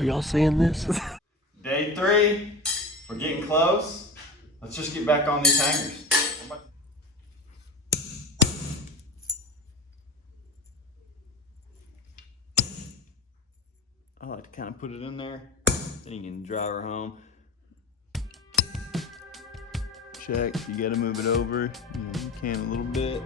Are y'all seeing this? Day 3, we're getting close. Let's just get back on these hangers. I like to kind of put it in there, then you can drive her home. Check, if you gotta move it over, you can a little bit.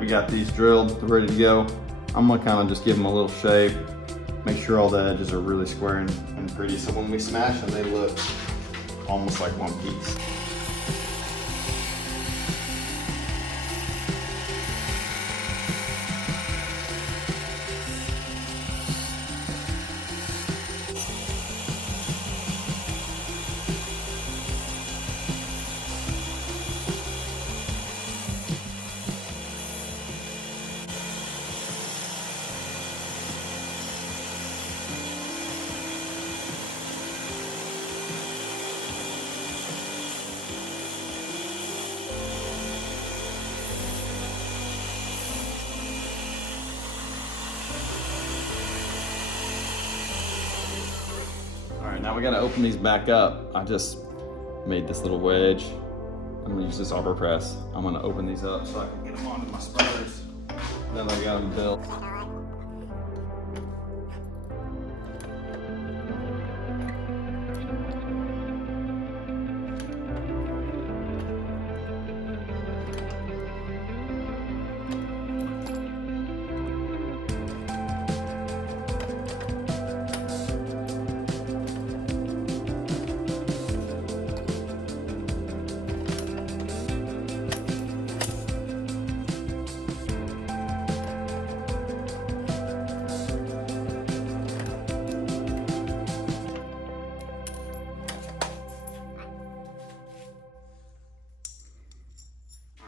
We got these drilled, ready to go. I'm gonna kind of just give them a little shape, make sure all the edges are really square and pretty, so when we smash them, they look almost like one piece. Now we gotta open these back up. I just made this little wedge. I'm gonna use this arbor press. I'm gonna open these up so I can get them onto my spurs. Then I got them built.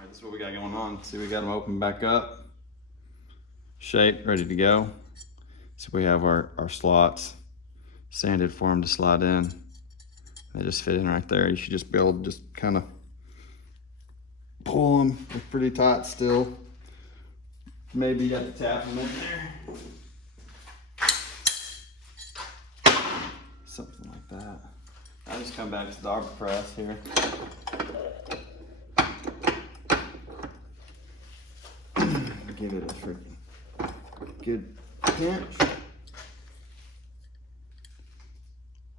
That's what we got going on. See, we got them open back up, shaped, ready to go. So we have our slots sanded for them to slide in. They just fit in right there. You should just be able to just kind of pull them. They're pretty tight still. Maybe you have to tap them in there. Something like that. I just come back to the arbor press here. Give it a freaking good pinch.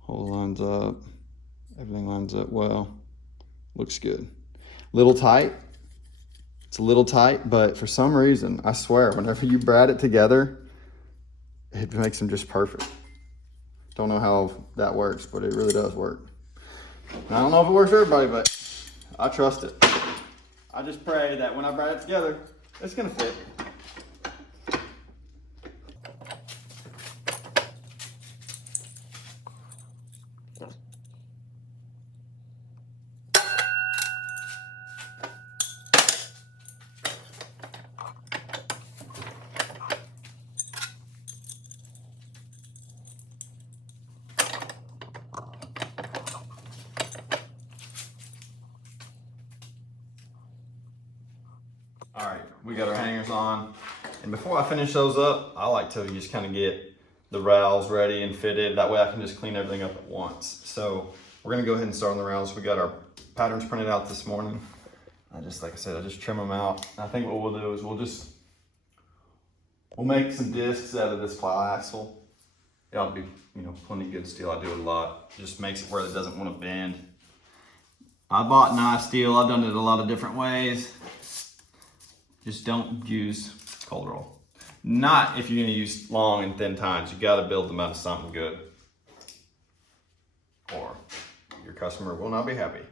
Hole lines up. Everything lines up well. Looks good. Little tight. It's a little tight, but for some reason, I swear, whenever you brad it together, it makes them just perfect. Don't know how that works, but it really does work. And I don't know if it works for everybody, but I trust it. I just pray that when I brad it together, it's gonna fit. All right, we got our hangers on. And before I finish those up, I like to just kind of get the rowels ready and fitted. That way I can just clean everything up at once. So we're gonna go ahead and start on the rowels. We got our patterns printed out this morning. Like I said, I just trim them out. And I think what we'll do is we'll make some discs out of this plow axle. It'll be, plenty good steel. I do it a lot. It just makes it where it doesn't want to bend. I bought nice steel. I've done it a lot of different ways. Just don't use cold roll. Not if you're gonna use long and thin tines. You gotta build them out of something good, or your customer will not be happy.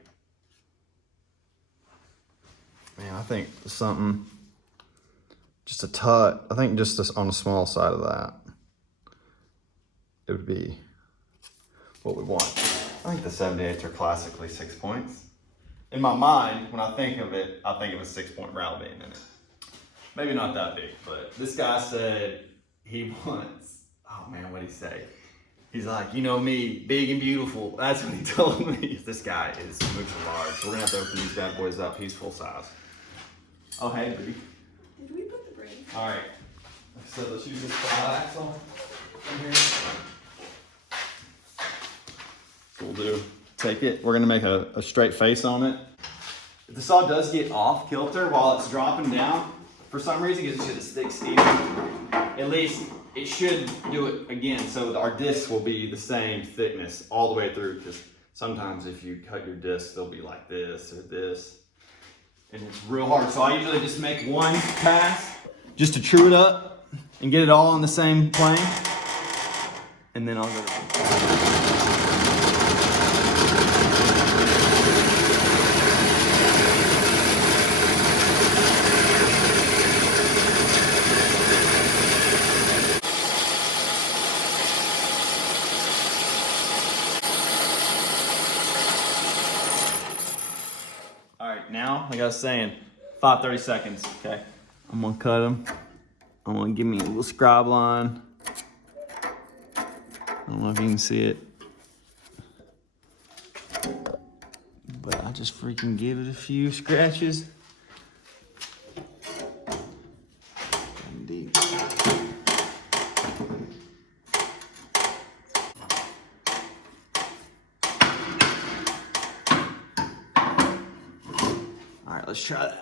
Man, I think something, just a tut, I think just on the small side of that, it would be what we want. I think the 78s are classically 6 points. in my mind, when I think of it, I think of a 6-point rattle beam in it. Maybe not that big, but this guy said he wants, oh man, what'd he say? He's like, you know me, big and beautiful. That's what he told me. This guy is extra large. We're gonna have to open these bad boys up. He's full size. Oh, hey, Bree. Did we put the brake? All right, so let's use this plow axle in here. So we'll do, take it. We're gonna make a straight face on it. If the saw does get off kilter while it's dropping down, for some reason it gets to this thick steel, at least it should do it again. So our discs will be the same thickness all the way through, because sometimes if you cut your discs, they'll be like this or this. And it's real hard. So I usually just make one pass just to true it up and get it all on the same plane. And then I'll go to now, like I was saying, 5-30 seconds, okay? I'm gonna cut them. I'm gonna give me a little scribe line. I don't know if you can see it. But I just freaking give it a few scratches. Deep. All right, let's try that.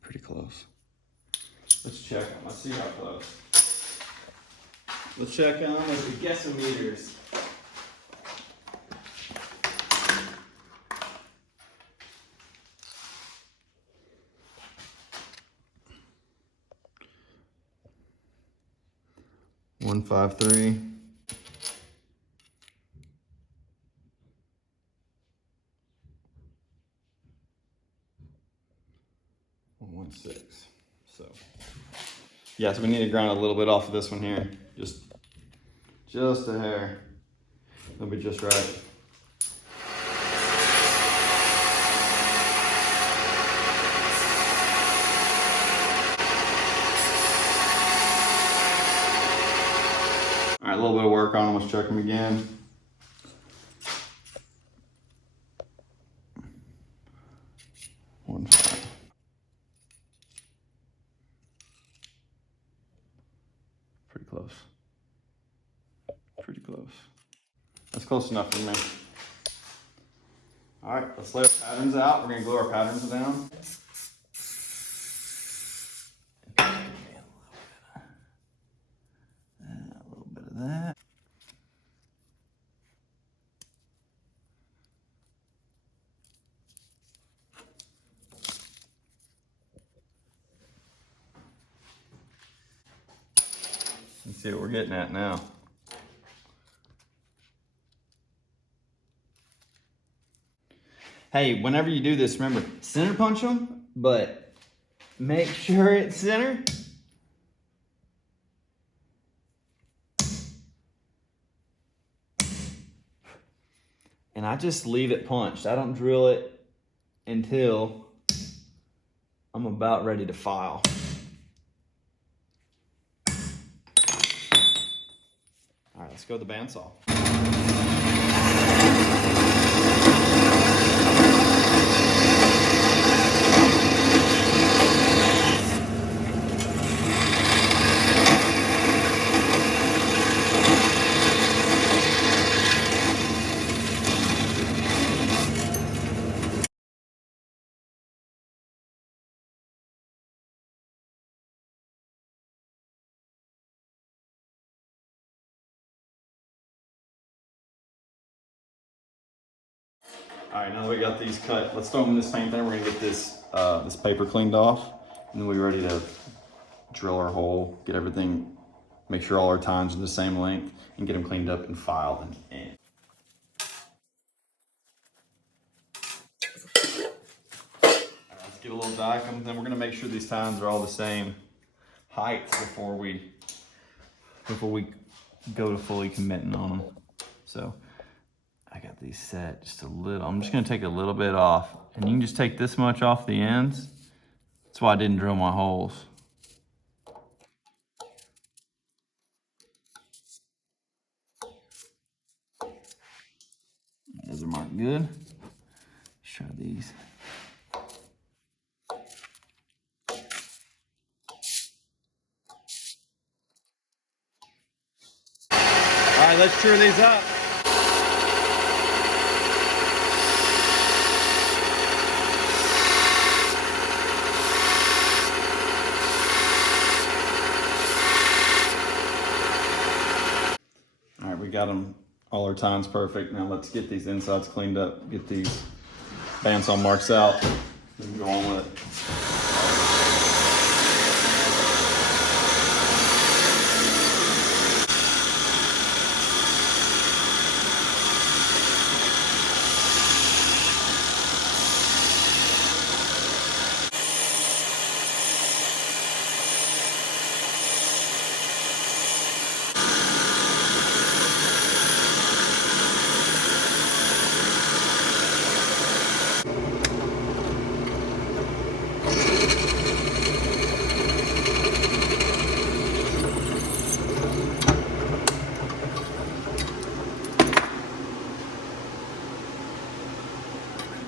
Pretty close. Let's check them. Let's see how close. Let's check them with the guessometers. One 153. 116. So yeah, so we need to grind a little bit off of this one here. Just a hair. That'll be just right. All right, a little bit of work on them. Let's check them again. Pretty close. Pretty close. That's close enough for me. All right, let's lay our patterns out. We're gonna glue our patterns down. A little bit of that. Let's see what we're getting at now. Hey, whenever you do this, remember, center punch them, but make sure it's center. And I just leave it punched. I don't drill it until I'm about ready to file. All right, let's go to the bandsaw. All right, now that we got these cut, let's throw them in this paint thinner. We're gonna get this this paper cleaned off, and then we're ready to drill our hole, get everything, make sure all our tines are the same length, and get them cleaned up and filed and give a little diagram. Then we're gonna make sure these tines are all the same height before we go to fully committing on them. So I got these set just a little. I'm just gonna take a little bit off, and you can just take this much off the ends. That's why I didn't drill my holes. Those are marked good. Let's try these. All right, let's true these up. All right, we got them, all our tines perfect. Now let's get these insides cleaned up, get these bandsaw marks out, and go on with it.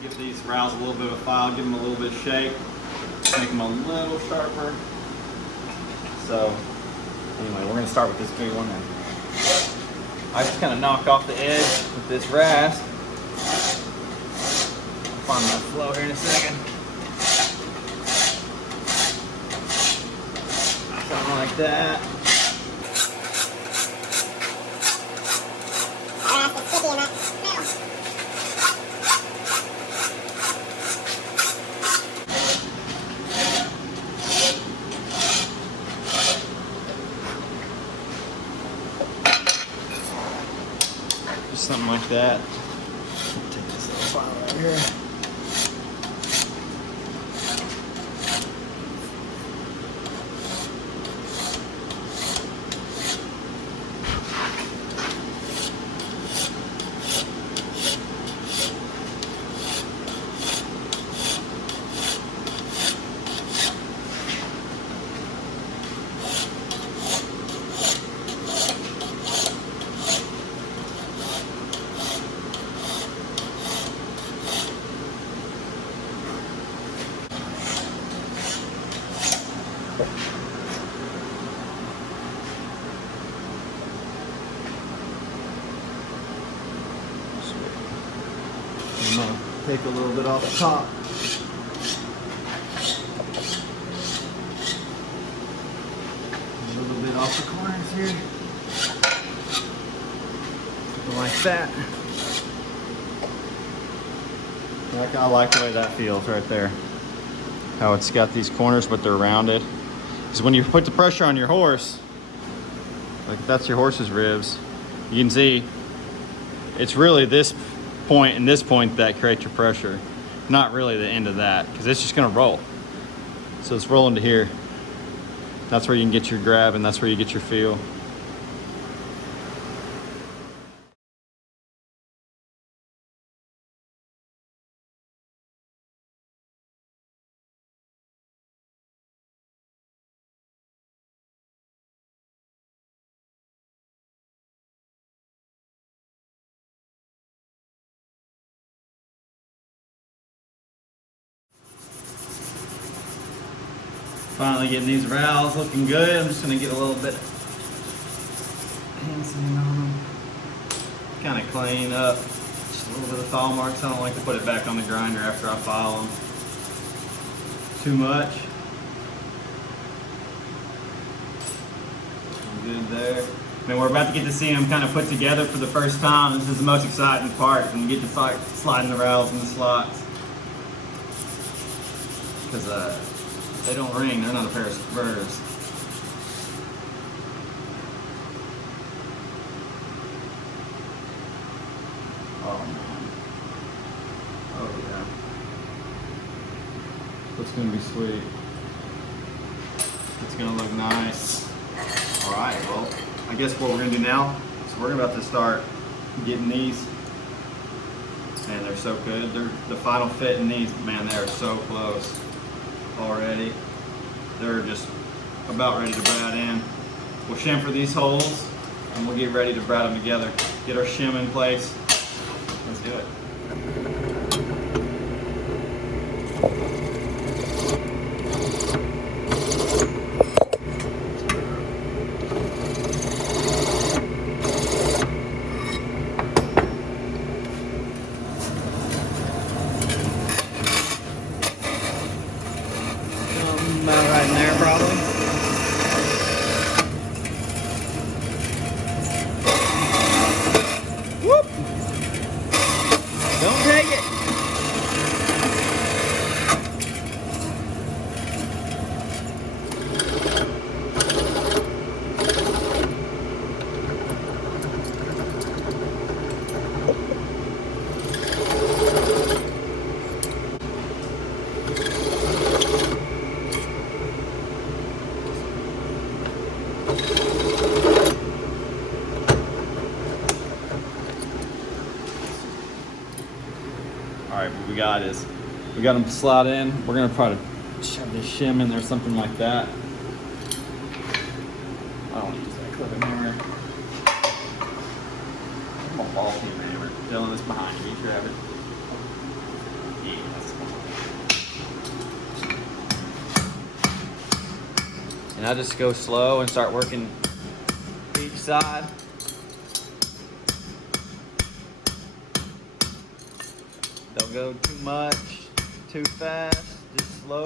Give these rowels a little bit of a file, give them a little bit of shape, make them a little sharper. So anyway, we're gonna start with this big one. I just kind of knock off the edge with this rasp. I'll find my flow here in a second. Something like that. Something like that. Take this little file right here. I'm gonna take a little bit off the top. A little bit off the corners here. Something like that. I like the way that feels right there. How it's got these corners, but they're rounded. Because when you put the pressure on your horse, like if that's your horse's ribs, you can see it's really this point and this point that create your pressure, not really the end of that, because it's just gonna roll. So it's rolling to here. That's where you can get your grab, and that's where you get your feel. Finally getting these rowels looking good. I'm just gonna get a little bit hand sand on them. Kind of clean up. Just a little bit of thaw marks. I don't like to put it back on the grinder after I file them too much. Good there. And we're about to get to see them kind of put together for the first time. This is the most exciting part, when you get to start sliding the rowels in the slots. Because they don't ring, they're not a pair of Spurs. Oh man. Oh It's gonna be sweet. It's gonna look nice. All right, well, I guess what we're gonna do now is we're about to start getting these. Man, they're so good. They're the final fit in these, man, they are so close already. They're just about ready to brad in. We'll chamfer these holes and we'll get ready to brad them together. Get our shim in place. Let's do it. About right in there, probably. Whoop! Don't take it. All right, what we got is, we got them slide in. We're gonna try to shove this shim in there, something like that. I don't use that clipping hammer. I'm a ball peen hammer. Dylan is behind you. Grab it. Yes. And I just go slow and start working each side. Don't go too much, too fast, just slow.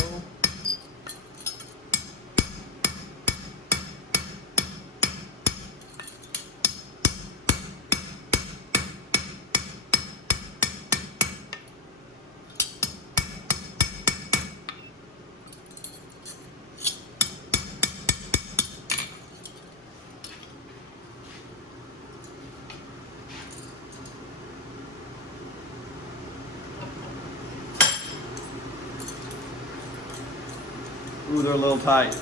Ooh, they're a little tight.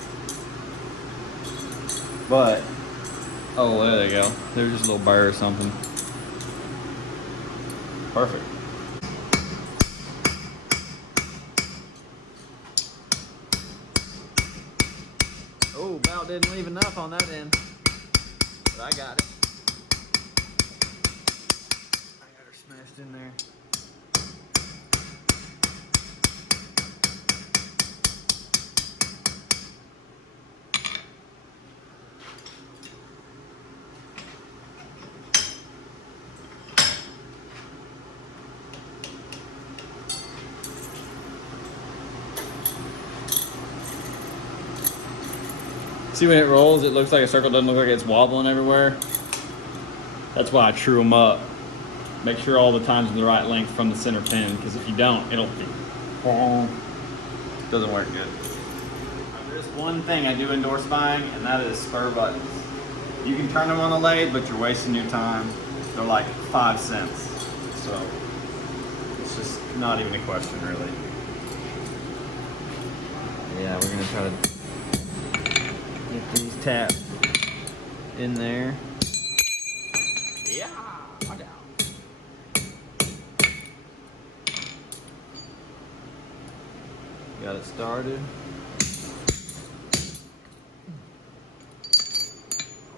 But, oh, there they go. They're just a little burr or something. Perfect. Oh, about didn't leave enough on that end. But I got it. I got her smashed in there. See, when it rolls, it looks like a circle, doesn't look like it's wobbling everywhere. That's why I true them up. Make sure all the times are the right length from the center pin, because if you don't, it'll be, doesn't work good. There's one thing I do indoor spying, and that is spur buttons. You can turn them on the lathe, but you're wasting your time. They're like 5 cents. So it's just not even a question, really. Yeah, we're gonna try to get these tapped in there. Yeah, watch out. Got it started.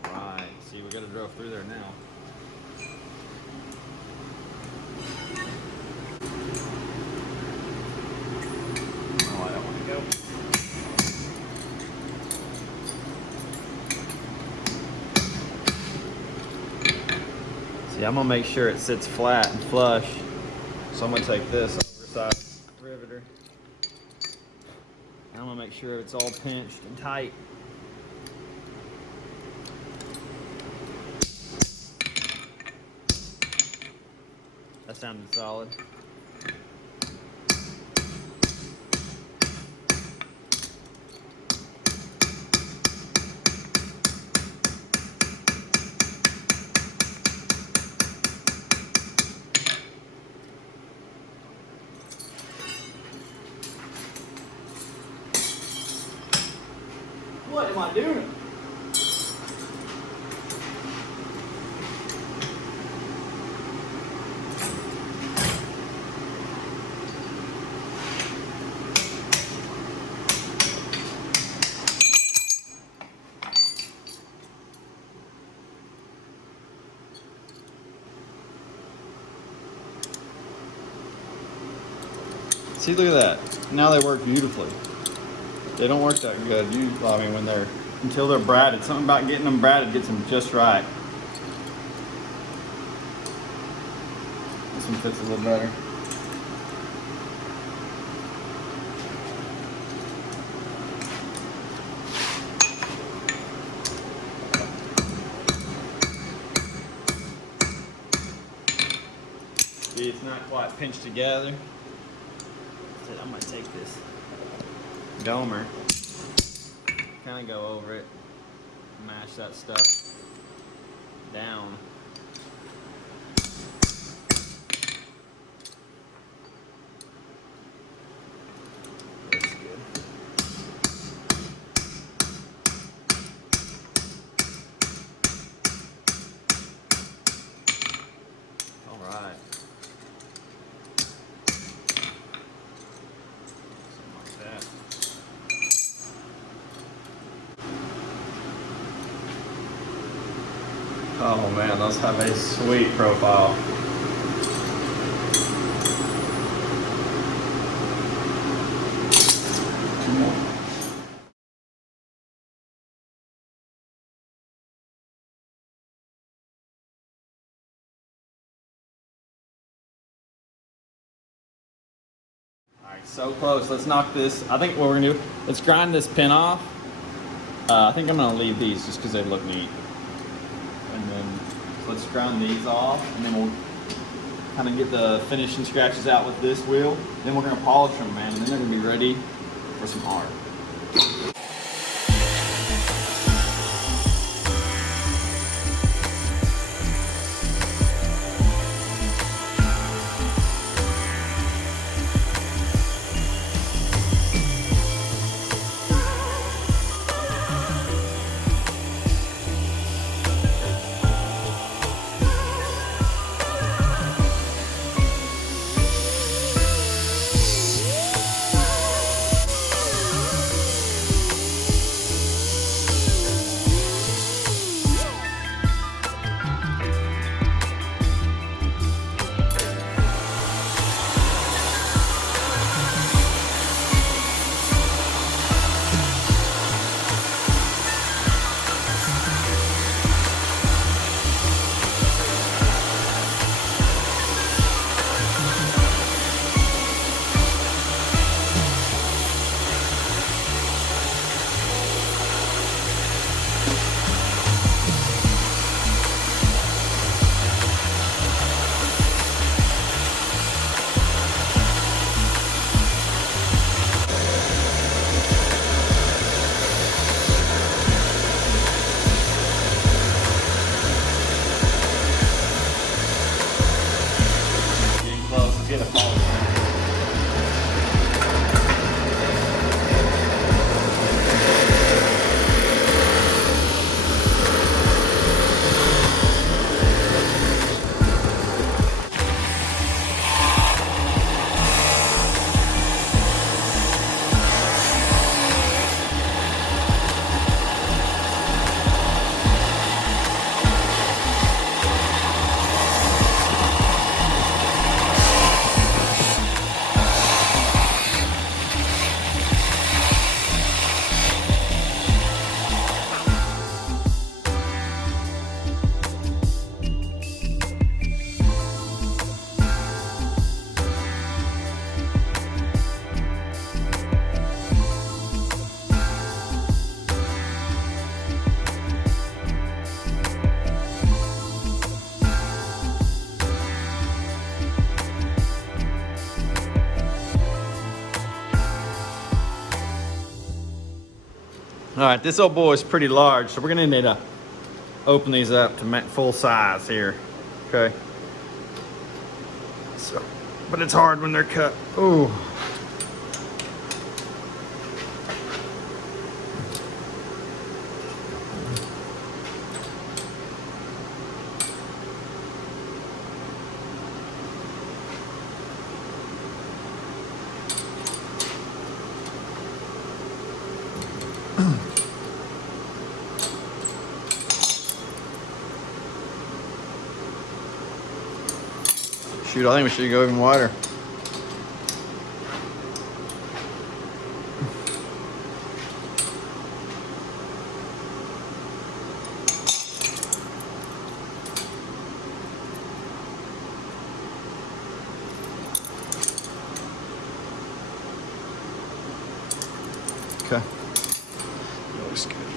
Alright, see, we gotta drill through there now. Oh, I don't want to go. See, I'm gonna make sure it sits flat and flush. So I'm gonna take this oversized riveter. And I'm gonna make sure it's all pinched and tight. That sounded solid. What am I doing? See, look at that. Now they work beautifully. They don't work that good. I mean, until they're braided. Something about getting them braided gets them just right. This one fits a little better. See, it's not quite pinched together. So I'm gonna take this domer, kind of go over it, mash that stuff down. That's good. All right. Something like that. Oh man, those have a sweet profile. Alright, so close. Let's knock this. I think what we're gonna do, let's grind this pin off. I think I'm gonna leave these just because they look neat. And then let's grind these off, and then we'll kind of get the finishing scratches out with this wheel. Then we're gonna polish them, man, and then they're gonna be ready for some art. All right, this old boy is pretty large, so we're gonna need to open these up to make full size here, okay? So, but it's hard when they're cut. Ooh. Shoot, I think we should go even wider. Okay. That looks good.